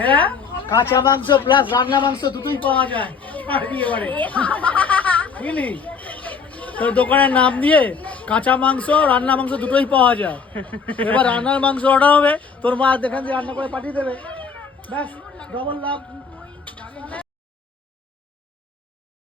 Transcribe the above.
হ্যাঁ? কাঁচা মাংস প্লাস রান্না মাংস দুটোই পাওয়া যায়। বুঝলি? তোর দোকানের নাম দিয়ে কাঁচা মাংস, রান্না মাংস দুটোই পাওয়া যায়। এবার রান্নার মাংস অর্ডার হবে, তোর মা দেখান দিয়ে রান্না করে পাঠিয়ে দেবে। ব্যাস ডবল লাভ